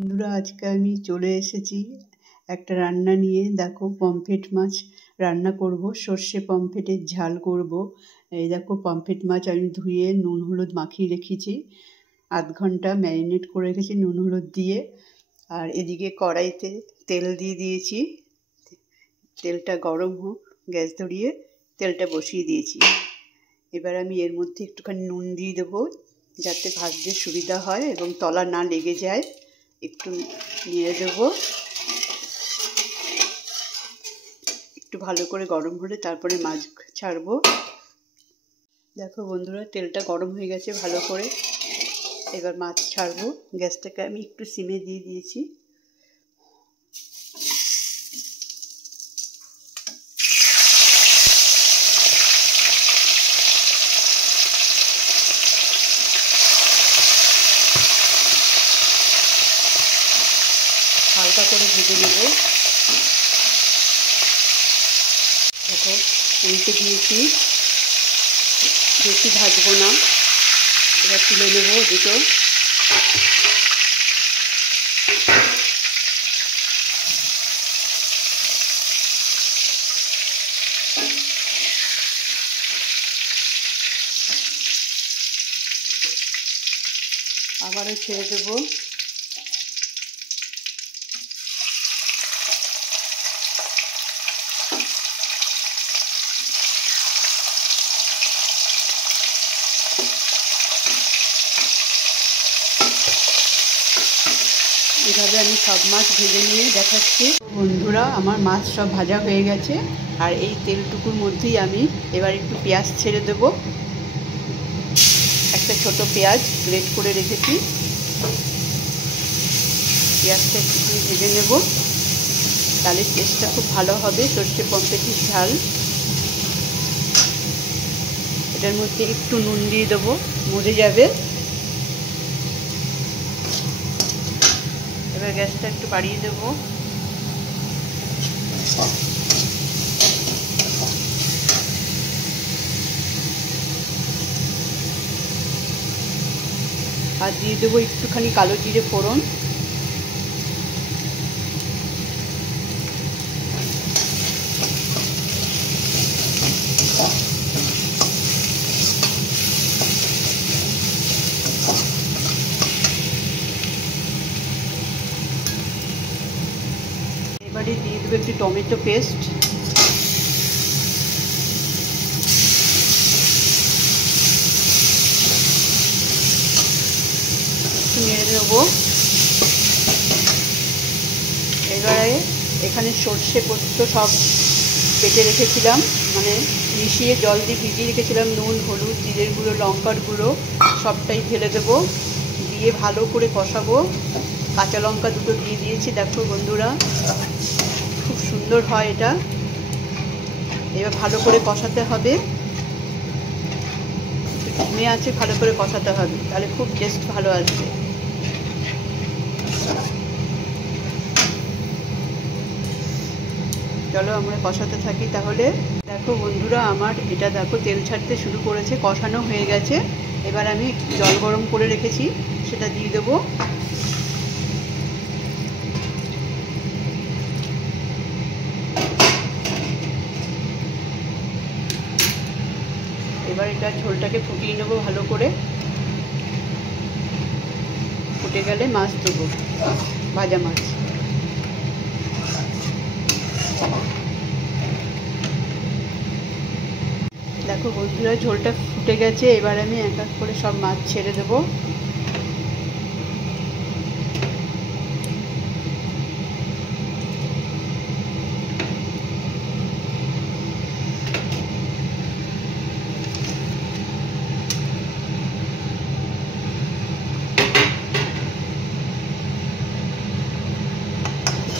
বন্ধুরা, আজকে আমি চলে এসেছি একটা রান্না নিয়ে। দেখো, পমফ্রেট মাছ রান্না করব, সর্ষে পমফ্রেটের ঝাল করব। এই দেখো, পমফ্রেট মাছ আমি ধুয়ে নুন হলুদ মাখিয়ে রেখেছি, আধ ঘন্টা ম্যারিনেট করে রেখেছি নুন হলুদ দিয়ে। আর এদিকে কড়াইতে তেল দিয়ে দিয়েছি, তেলটা গরম হোক, গ্যাস ধরিয়ে তেলটা বসিয়ে দিয়েছি। এবার আমি এর মধ্যে একটুখানি নুন দিয়ে দেবো, যাতে ভাজতে সুবিধা হয় এবং তলা না লেগে যায়। একটু নেড়ে দেবো, একটু ভালো করে গরম হলে তারপরে মাছ ছাড়বো। দেখো বন্ধুরা, তেলটা গরম হয়ে গেছে ভালো করে, এবার মাছ ছাড়বো। গ্যাসটাকে আমি একটু সিমে দিয়ে দিয়েছি। হালকা করে ভেজে নেব। দেখো, উল্টে দিয়েছি, বেশি ভাজবো না। এবার তুলে নেবো দুটো। আবারও ছেড়ে দেবো। এভাবে আমি সব মাছ ভেজে নিয়ে দেখাচ্ছি। বন্ধুরা, আমার মাছ সব ভাজা হয়ে গেছে। আর এই তেলটুকুর মধ্যেই আমি এবার একটু পেঁয়াজ ছেড়ে দেবো। একটা ছোট পেঁয়াজ গ্রেট করে রেখেছি, পেঁয়াজটা একটুখানি ভেজে নেব, তাহলে টেস্টটা খুব ভালো হবে সর্ষে পমফ্রেটের ঝাল। এটার মধ্যে একটু নুন দিয়ে দেবো, মজে যাবে। এবার গ্যাসটা একটু বাড়িয়ে দেবো। আর দিয়ে দেবো একটুখানি কালো জিরে ফোড়ন। এবারে দিয়ে দেবো একটু টমেটো পেস্ট। একটু নেড়ে নেবো। এবারে এখানে সর্ষে পোস্ত সব বেটে রেখেছিলাম, মানে মিশিয়ে জল দিয়ে ভিজিয়ে রেখেছিলাম, নুন হলুদ জিরের গুঁড়ো লঙ্কার গুঁড়ো সবটাই ঢেলে দেবো, দিয়ে ভালো করে কষাবো। কাঁচা লঙ্কা দুটো দিয়ে দিয়েছি। দেখো বন্ধুরা, খুব সুন্দর হয় এটা। এবার ভালো করে কষাতে হবে, ঘুমে আছে, ভালো করে কষাতে হবে, তাহলে খুব টেস্ট ভালো আসবে। চলো আমরা কষাতে থাকি তাহলে। দেখো বন্ধুরা, আমার এটা দেখো তেল ছাড়তে শুরু করেছে, কষানো হয়ে গেছে। এবার আমি জল গরম করে রেখেছি, সেটা দিয়ে দেবো। এবার এটা ঝোলটাকে ফুটিয়ে নেবো ভালো করে। ফুটে গেলে মাছ দেবো, ভাজা মাছ। দেখো বন্ধুরা, ঝোলটা ফুটে গেছে। এবার আমি এক এক করে সব মাছ ছেড়ে দেবো।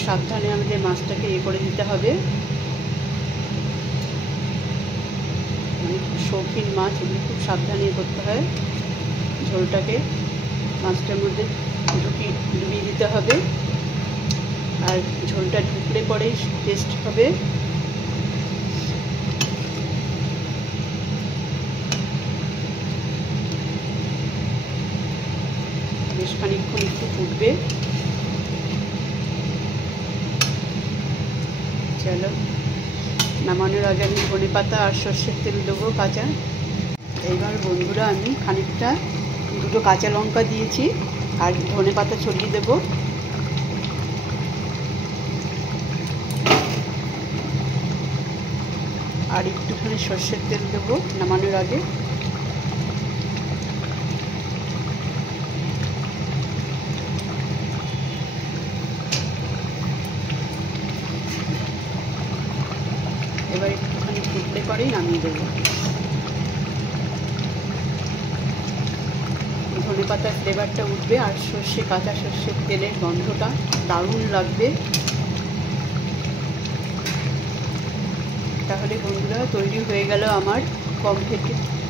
সাবধানে আমাদের মাছটাকে করে দিতে হবে, মানে শৌখিন মাছ, এগুলো খুব সাবধানে করতে হয়। ঝোলটাকে মাছটার মধ্যে ডুবিয়ে দিতে হবে, আর ঝোলটা ঢুকলে পরেই টেস্ট হবে। বেশ খানিকক্ষণ একটু ফুটবে। চলো নামানোর আগে আমি ধনে পাতা আর সর্ষের তেল দেবো কাঁচা। এইবার বন্ধুরা আমি খানিকটা 2টো কাঁচা লঙ্কা দিয়েছি আর ধনে পাতা ছড়িয়ে দেবো। আর একটুখানি সর্ষের তেল দেবো নামানোর আগে। এবার একটুখানি ফুটলে পরেই নামিয়ে দেবো। ধনে পাতার ফ্লেভারটা উঠবে আর কাঁচা সর্ষের তেলের গন্ধটা দারুণ লাগবে। তাহলে বন্ধুরা তৈরি হয়ে গেল আমার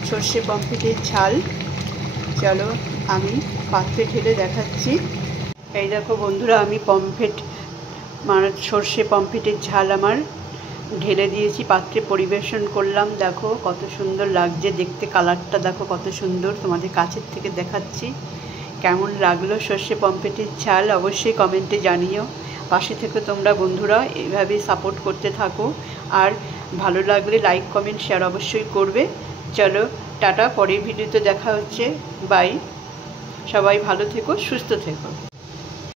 সর্ষে পমফ্রেটের ঝাল। চলো আমি পাত্রে ঢেলে দেখাচ্ছি। এই দেখো বন্ধুরা আমি সর্ষে পমফ্রেটের ঝাল আমার ঢেলে দিয়েছি, পাত্রে পরিবেশন করলাম। দেখো কত সুন্দর লাগছে দেখতে, কালারটা দেখো কত সুন্দর। তোমাদের কাছের থেকে দেখাচ্ছি। কেমন লাগলো সর্ষে পমফ্রেটের ঝাল অবশ্যই কমেন্টে জানিও। পাশে থেকে তোমরা বন্ধুরা এইভাবেই সাপোর্ট করতে থাকো, আর ভালো লাগলে লাইক কমেন্ট শেয়ার অবশ্যই করবে। চলো টাটা, পরের ভিডিওতে দেখা হচ্ছে। বাই, সবাই ভালো থেকো, সুস্থ থেকো।